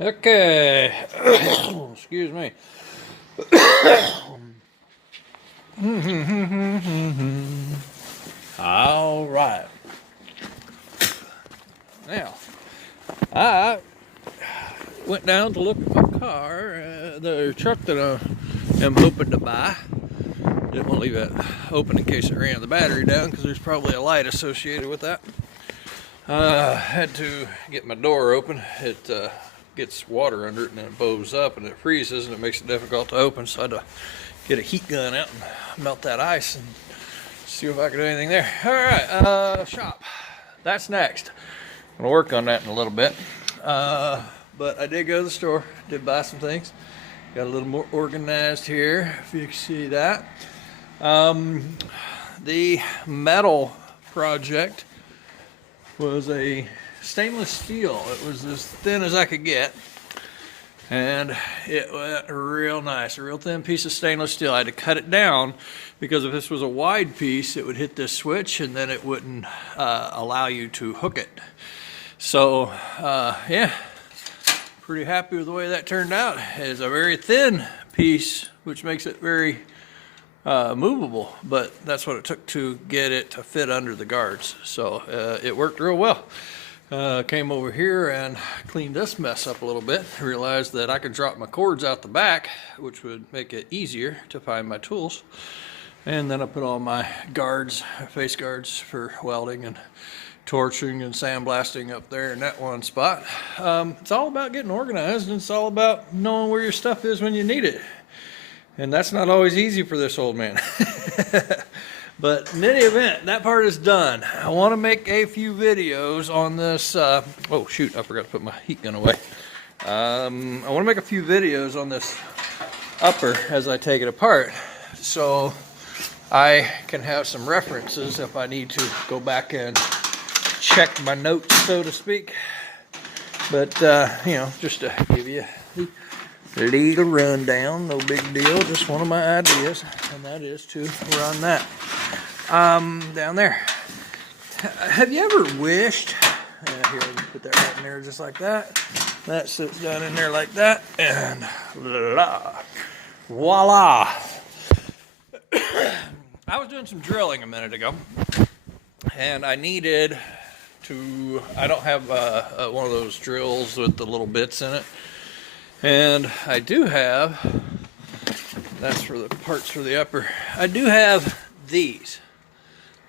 Okay, excuse me. All right. Now, I went down to look at my car, the truck that I am hoping to buy. Didn't want to leave it open in case it ran the battery down because there's probably a light associated with that. Had to get my door open. It gets water under it and then it bows up and it freezes and it makes it difficult to open, so I had to get a heat gun out and melt that ice and see if I could do anything there. Alright, shop. That's next. I'm gonna work on that in a little bit. But I did go to the store, did buy some things. Got a little more organized here, if you can see that. The metal project was a stainless steel. It was as thin as I could get, and it went real nice. A real thin piece of stainless steel. I had to cut it down because if this was a wide piece, it would hit this switch and then it wouldn't allow you to hook it. So yeah, pretty happy with the way that turned out. It's a very thin piece, which makes it very movable, but that's what it took to get it to fit under the guards. So it worked real well. Came over here and cleaned this mess up a little bit. Realized that I could drop my cords out the back, which would make it easier to find my tools. And then I put all my guards, face guards for welding and torching and sandblasting up there in that one spot. It's all about getting organized, and it's all about knowing where your stuff is when you need it. And that's not always easy for this old man. But in any event, that part is done. I want to make a few videos on this. Oh shoot, I forgot to put my heat gun away. I want to make a few videos on this upper as I take it apart, so I can have some references if I need to go back and check my notes, so to speak. But you know, just to give you a little rundown, no big deal, just one of my ideas, and that is to run that down there. Have you ever wished, here, put that right in there just like that. That sits down in there like that, and voila. I was doing some drilling a minute ago, and I needed to, I don't have one of those drills with the little bits in it, and I do have, that's for the parts for the upper, I do have these.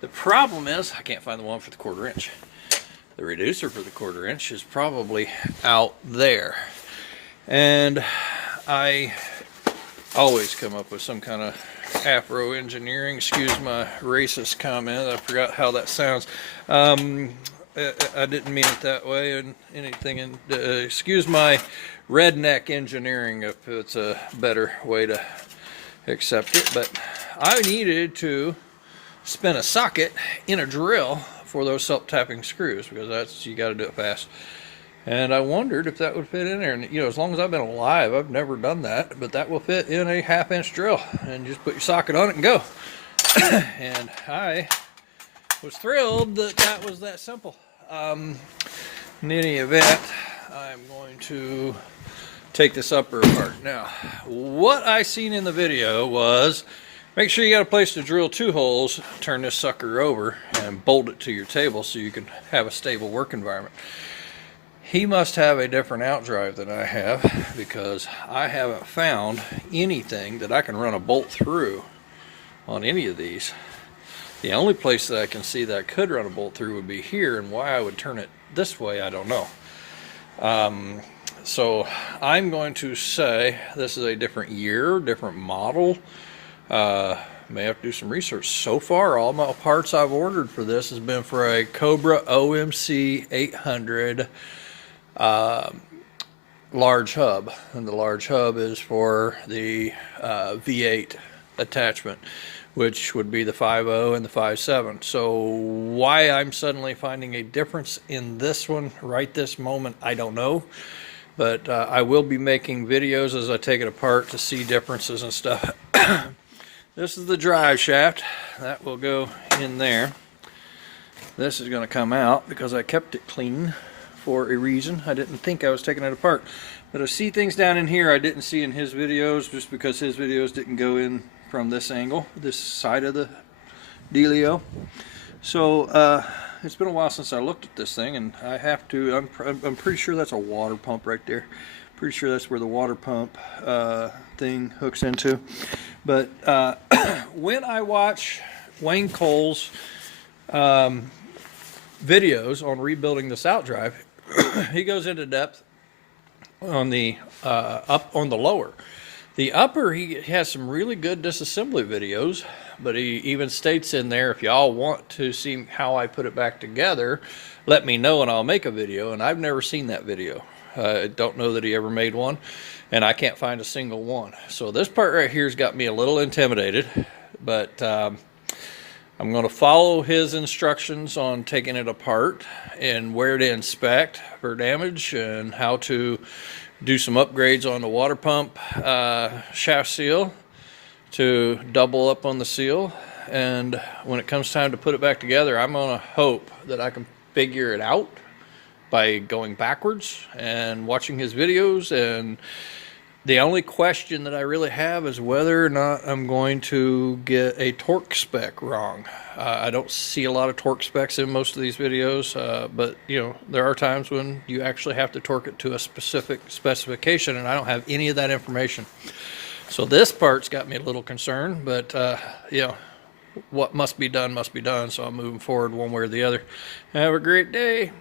The problem is I can't find the one for the 1/4 inch. The reducer for the 1/4 inch is probably out there, and I always come up with some kind of Afro engineering. Excuse my racist comment, I forgot how that sounds. I didn't mean it that way, and anything. Excuse my redneck engineering if it's a better way to accept it. But I needed to spin a socket in a drill for those self-tapping screws, because that's, you got to do it fast. And I wondered if that would fit in there. And you know, as long as I've been alive, I've never done that, but that will fit in a 1/2 inch drill, and just put your socket on it and go. And I was thrilled that that was that simple. In any event, I'm going to take this upper apart. Now, what I seen in the video was, make sure you got a place to drill 2 holes, turn this sucker over, and bolt it to your table so you can have a stable work environment. He must have a different outdrive than I have, because I haven't found anything that I can run a bolt through on any of these. The only place that I can see that I could run a bolt through would be here, and why I would turn it this way, I don't know. So I'm going to say this is a different year, different model. May have to do some research. So far, all my parts I've ordered for this has been for a Cobra OMC 800 large hub, and the large hub is for the V8 attachment, which would be the 5.0 and the 5.7. So why I'm suddenly finding a difference in this one right this moment, I don't know. But I will be making videos as I take it apart to see differences and stuff. This is the drive shaft. That will go in there. This is going to come out because I kept it clean for a reason. I didn't think I was taking it apart, but I see things down in here I didn't see in his videos, just because his videos didn't go in from this angle, this side of the dealio. So it's been a while since I looked at this thing, and I have to, I'm pretty sure that's a water pump right there. Pretty sure that's where the water pump thing hooks into. But when I watch Wayne Cole's videos on rebuilding this outdrive, he goes into depth on the up on the lower. The upper, he has some really good disassembly videos, but he even states in there, if y'all want to see how I put it back together, let me know and I'll make a video. And I've never seen that video. I don't know that he ever made one, and I can't find a single one. So this part right here has got me a little intimidated, but I'm going to follow his instructions on taking it apart and where to inspect for damage and how to do some upgrades on the water pump shaft seal to double up on the seal. And when it comes time to put it back together, I'm going to hope that I can figure it out by going backwards and watching his videos. And the only question that I really have is whether or not I'm going to get a torque spec wrong. I don't see a lot of torque specs in most of these videos, but you know, there are times when you actually have to torque it to a specific specification, and I don't have any of that information. So this part's got me a little concerned, but you know, what must be done must be done, so I'm moving forward one way or the other. Have a great day.